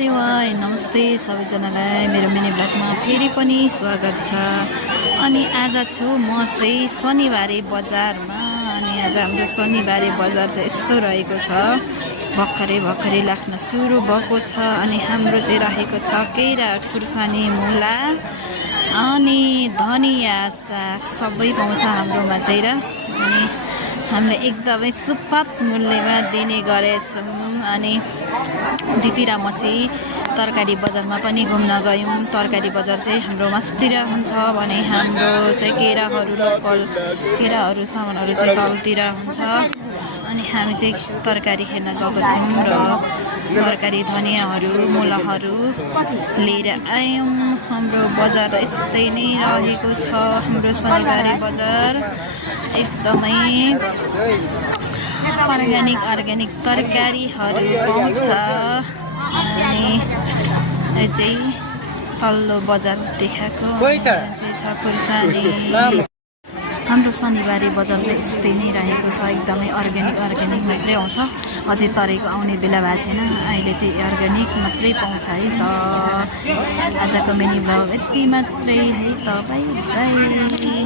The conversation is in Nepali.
सेवाय नमस्ते सबैजनालाई मेरो मिनी ब्लगमा फेरि पनि स्वागत छ। अनि आज छु म चाहिँ शनिबारे बजारमा। अनि आज हाम्रो शनिबारे बजार चाहिँ यस्तो रहेको छ, भर्खरै लाग्न सुरु भएको छ। अनि हाम्रो चाहिँ रहेको छ केरा, खुर्सानी, मुला अनि धनिया साग सबै पाउँछ हाम्रोमा चाहिँ। र अनि हामीले एकदमै सुपथ मूल्यमा दिने गरेछौँ। अनि दिदी र म चाहिँ तरकारी बजारमा पनि घुम्न गयौँ। तरकारी बजार चाहिँ हाम्रो मस्तिर हुन्छ भने हाम्रो चाहिँ केराहरू लोकल केराहरू सामानहरू चाहिँ तलतिर हुन्छ। अनि हामी चाहिँ तरकारी हेर्न गएको थियौँ र तरकारी धनियाहरू मुलाहरू लिएर आयौँ। हाम्रो बजार यस्तै नै रहेको छ। हाम्रो शनिबारे बजार एकदमै अर्ग्यानिक तरकारीहरू पाउँछ। अनि यो चाहिँ तल्लो बजार देखाएको चाहिँ छ खुर्सानी। हाम्रो शनिबारे बजार चाहिँ यस्तै नै रहेको छ, एकदमै अर्ग्यानिक मात्रै आउँछ। अझै तरेको आउने बेला भएको छैन, अहिले चाहिँ अर्ग्यानिक मात्रै पाउँछ है त। आजको मिनी ब्लग यति मात्रै है त, बाई बाई।